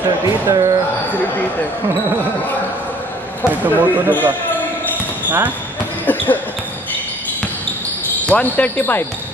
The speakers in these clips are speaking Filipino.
Sir Peter. Sir Peter. May tumutunog ka. Ha? 135.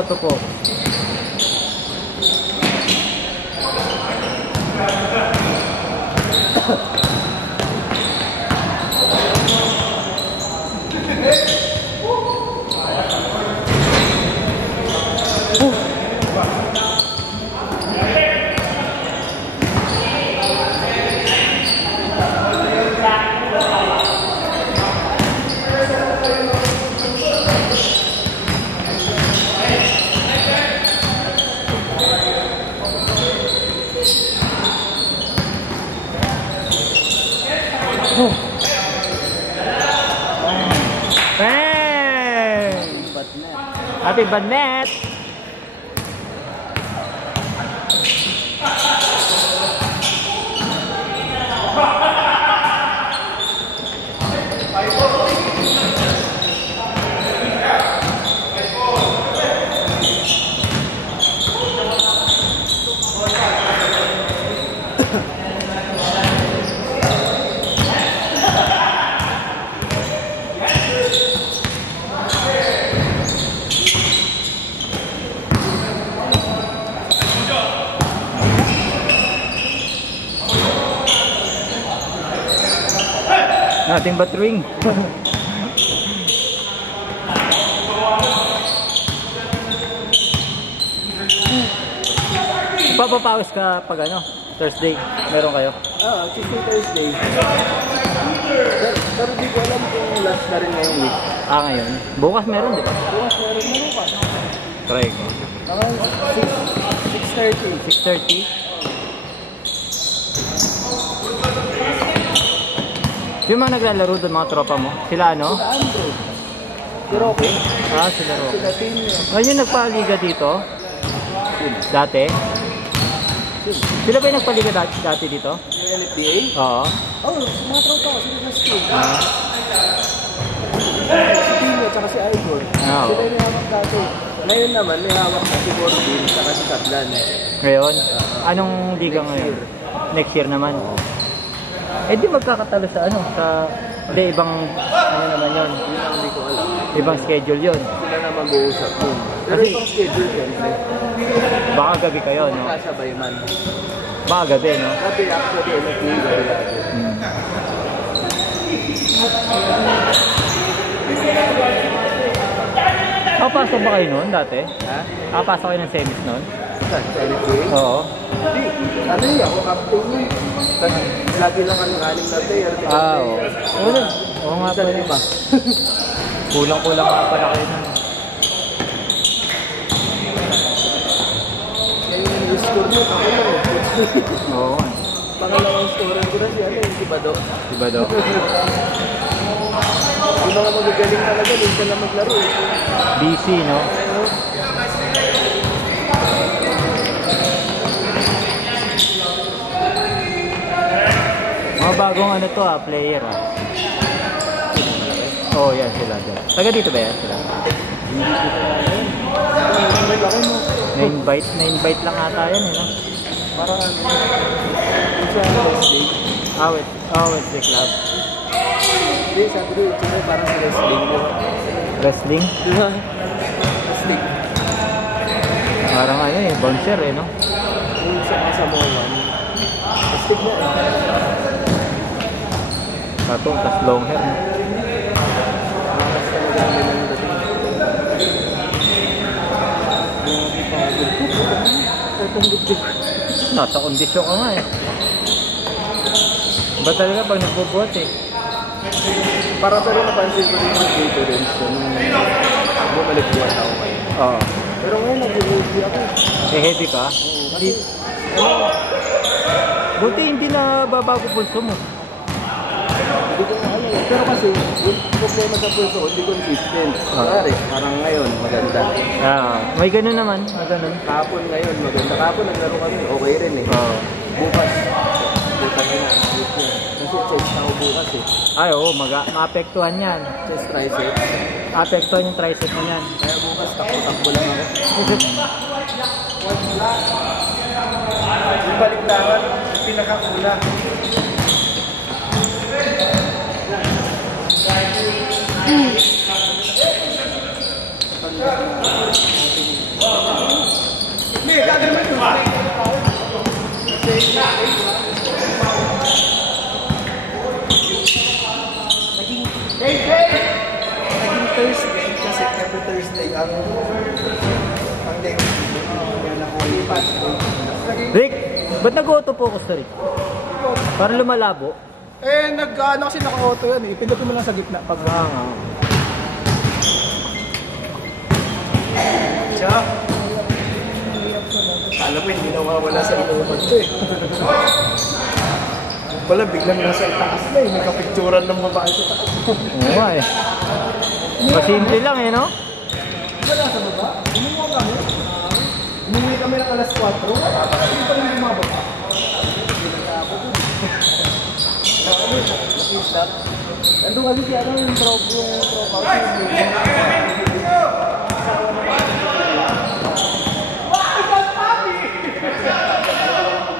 Ito po. Happy Badnet! Nothing but ring. Papapawis ka pag ano? Thursday, meron kayo? Tuesday, Thursday. Pero di ko alam kung last na rin ngayong week. Ngayon? Bukas meron, di ba? Bukas meron pa. Try ko. 6:30. 6:30? Yung mga naglalaro doon, mga tropa mo? Sila ano? Sila Andrew. Si Rocky. Sila Rocky. Sila Tinio. Ngayon nagpaliga dito? Dati? Sila ba yung nagpaliga dati dito? Yung LFDA? Oo. Mga tropa ko. Sila na school. Si Tinio at si Igor. Sila yung hawak dati. Ngayon naman, may hawak na si Corbin at si Katlan. Ngayon? Anong liga ngayon? Next year naman? Di magkakatalo sa ano? Hindi, ibang ano naman yun? Hindi ko alam. Ibang schedule yun. Sila na mag-uusap yun. Pero ibang schedule siyempre. Baka gabi kayo, no? Kasabay man. Baka gabi, no? Gabi, actually, Pasok ba kayo noon dati? Ha? Pasok kayo ng semis noon? Sa LFDA? Oo. Hindi. Ano yun? Ako captain yun. Kasi lagi lang ang anim na player. Oo. Oo nga pala. Diba? Kulang-kulang nga pala kayo nun. Yung score mo, ako lang. Oo. Pangalawang scorer ko na si Bado. Si Bado. Yung mga magagaling talaga, minsan lang maglaro eh. Busy, no? Mga bagong ano to player Oh, yan sila dyan. Taga dito ba yan sila? Na-invite lang ata yan no? Parang wrestling. It's the club. Hindi, sabi ko, parang wrestling. Wrestling? Wrestling. Parang bouncer no? Yung sa Mowan. Wrestling mo Kato, tas long hair no? Nasa kondisyon ka nga Ba talaga pag nagbubuhat Para sa rin napansin ko rin yung Gatorade ko nung bumalik buhat ako kayo. Oo. Pero ngayon nag-heavy ako. Heavy ka? Oo. Kasi buti hindi na babago pulso mo. Hindi ko na alam. Pero kasi yung problema sa pulso ko, hindi consistent. Parang ngayon maganda. May ganun naman. May ganun. Kahapon ngayon maganda. Kahapon naglaro kami. Okay rin Bukas. Kasi chest ako bukas Ay, oo. Maapektuhan yan. Chest tricep. Apektuhan yung tricep mo yan. Kaya bukas takbo-takbo lang ako. Yung baliktaran, pinakakula. Naging Thursday kasi every Thursday ang day Rick, ba't nag-auto-focus na Rick? Parang lumalabo. Kasi naka-auto yan Ipindot mo lang sa gitna pag siya. Alam mo, hindi nawawala sa inuman ko Wala, biglang nasa itaas na May kapicturan ng babae sa taas. Oo nga Masimple lang no? Wala sa baba? Umuwi kami ng alas 4. Hindi pa rin lumababa. Nandun kasi siya yung tropa.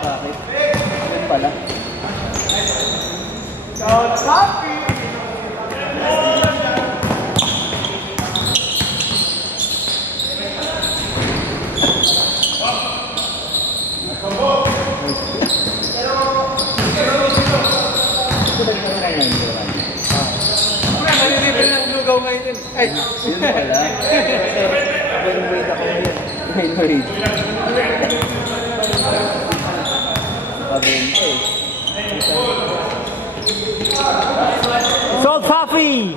Bakit? Yan pala. Papi! Malilibre ng lugaw ngayon yun. Ay! Yun pala. Ganun wait ako ngayon. Wait. Pabente. Salt Papi!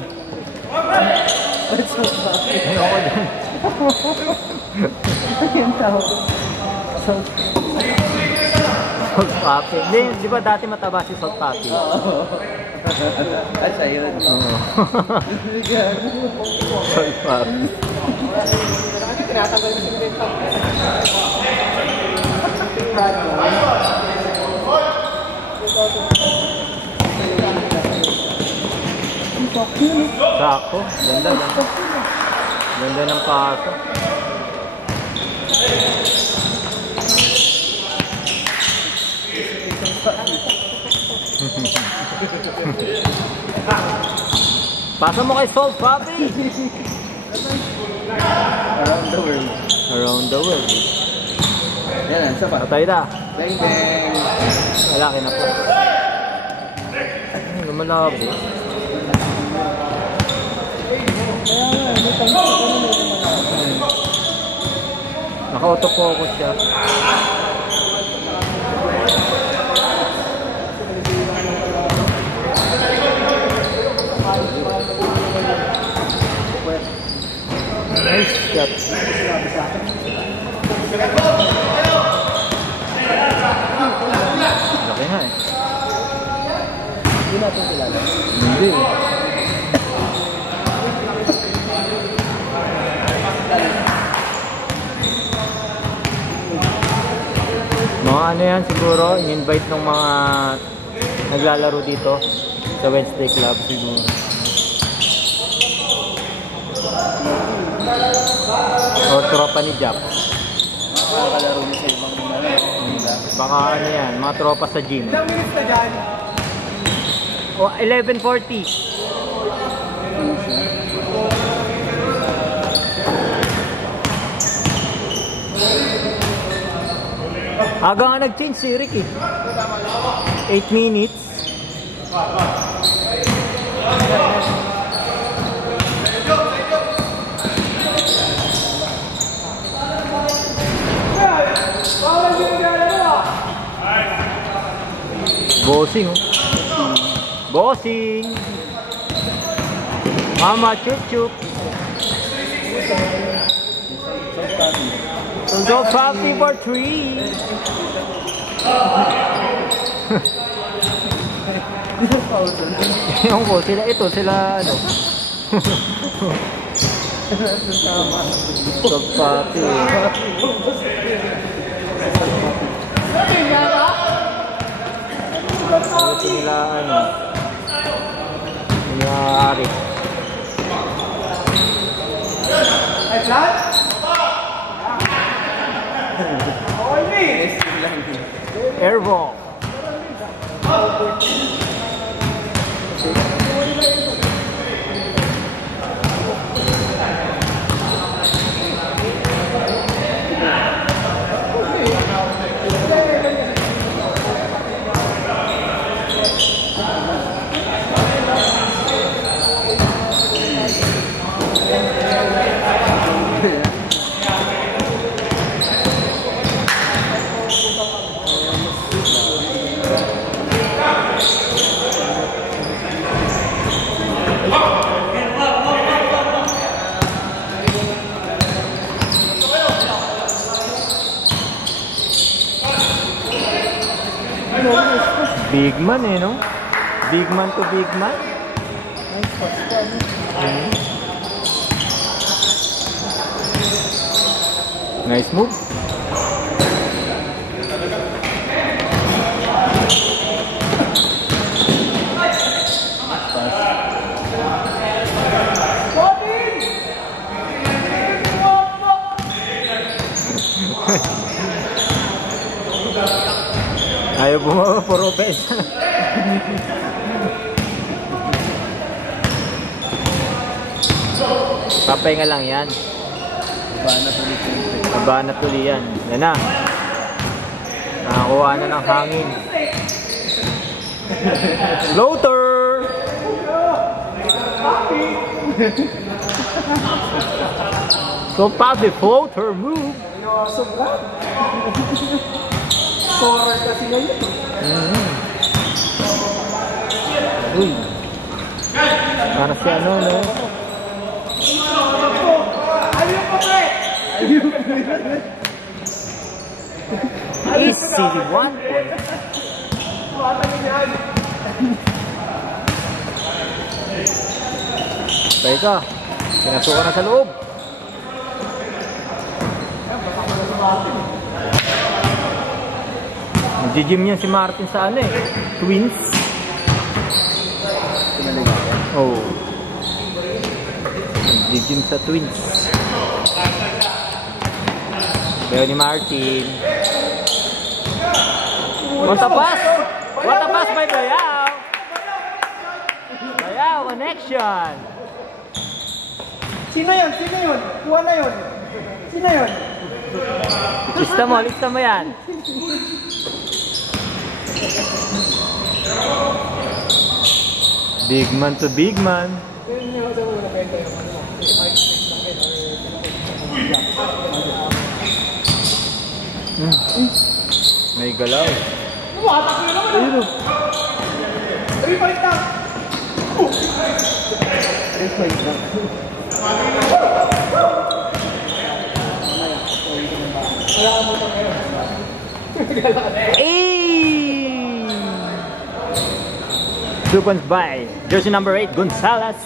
Salt Papi? Ayoko dyan. Yung tawag. Salt Papi. Hindi, di ba dati mataba si Salt Papi? Oo. Ay, siya yun. Oo. Salt Papi. Tinatagal yung invento. Sakto. Ganda. Ganda ng paso. Pasa mo kay Salt Papi. Around the world. Around the world. Yan, isa pa. Patay na. Deng deng. Malaki na po. Lumalabo. Naka-auto-focus siya. Nice shot. Laki nga Hindi natin kilala. Hindi. ano yan siguro, in-invite ng mga naglalaro dito sa Wednesday Club siguro. O tropa ni Jap. Makakalaro niya sa ibang Baka ano yan, mga tropa sa gym. Ilang minutes na dyan? O 11:40. Aga nga nag-change si Rick eh. 8 minutes. Bossing oh. Bossing. Mama chup-chup. So 50 for 3. Yung ko, sila ano. Pagpati. Ito nila ano. Nila Ari. Airball. Big man eh, no? Big man to big man. Nice move. Ayaw bumaba, puro best. Papahinga lang yan. Bana tuloy yan. Yan na. Nakakuha na ng hangin. Floater! So Papi, floater move. Scorer kasi ngayon. Uy. Para si ano, no? Ayun po, pre! Easy 1 point. Teka, pinasukan na sa loob. Nag-gym yan si Martin sa ano eh, Twins. Oh. Nag-gym sa Twins. Pero ni Martin. What a pass! What a pass by Bayao! Bayao connection! Sino yun? Sino yun? Kuha na yun. Sino yun? Lista mo yan. Big man to big man. May galaw. Watak nyo naman. Ayun. 3 point lang. 3 point lang. Hey! 2 points by jersey number 8, Gonzalez.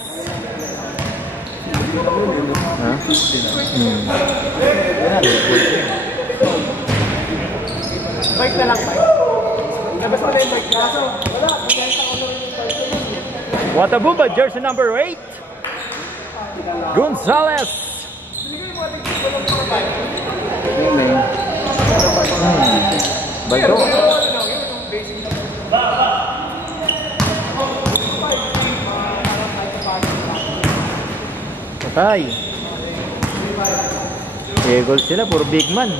Bike na lang, bike. Labas mo na yung bike. Kaso, wala. Magkakita ko lang yung bike. Watabuba, jersey number 8. Gonzalez. Bago. Patay. Goal sila, puro big man.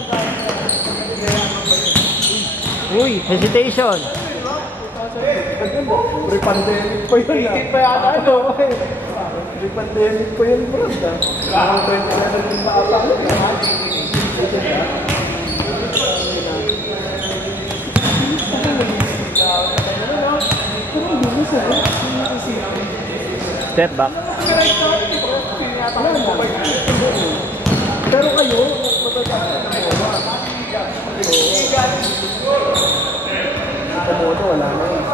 Uy, hesitation. Pre-pandemic pa yun ah. Pa yata, ano? Pre-pandemic pa yun bro. Parang 2011 yung maata. Step back. Pero kayo, komodo, wala na yun.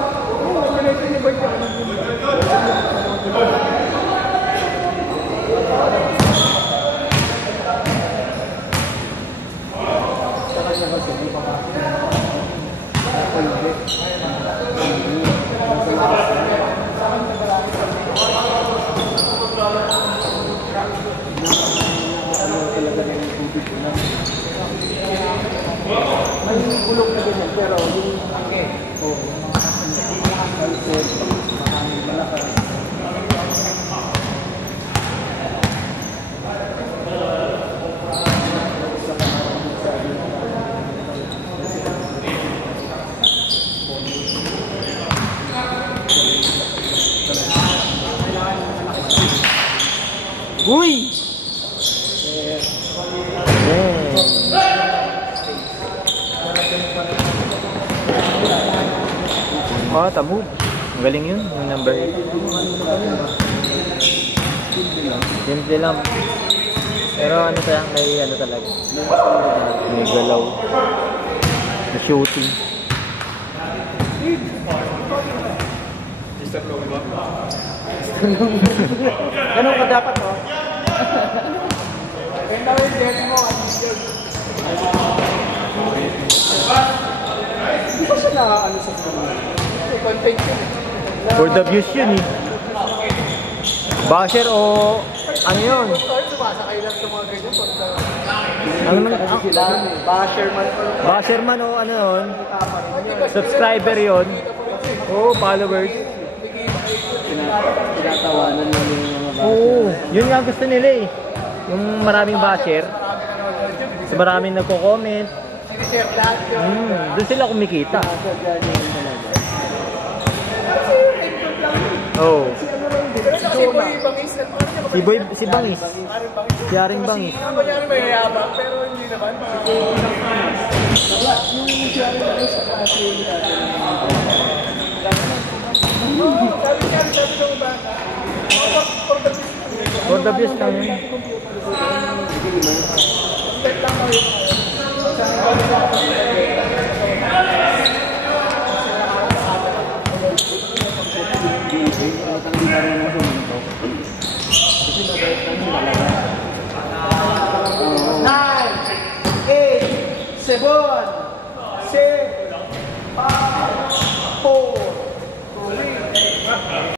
May bulok na ganyan, pero yung Uy! Oh, tamud. Ang galing yun, yung number 8. Simple lang. Pero ano tayo, may ano talaga. May galaw. May shooting. Ganun ka dapat, oh. Ganda mo yung deck mo, hindi ko siya na-ano sa content yun. For the views yun eh. Basher o ano yun? Sumasakay lang sa mga ganyan. Ano man? Basher man. Basher man o ano yun? Subscriber yun. Oo, followers. tinatawanan lang yung mga bata. Oo, yun nga gusto nila eh. Yung maraming basher. So maraming nagko-comment. Sinishare lahat yun. Doon sila kumikita. Sasadya niya yun talaga. Oo. Si Boy Bangis. Si Bangis. Si Aring Bangis. Ano niya mayayabang, pero hindi naman. Yung siya rin ako sa kasi Sabi ng bata, For the views lang yun. Nine, 8, 7, 6, 5,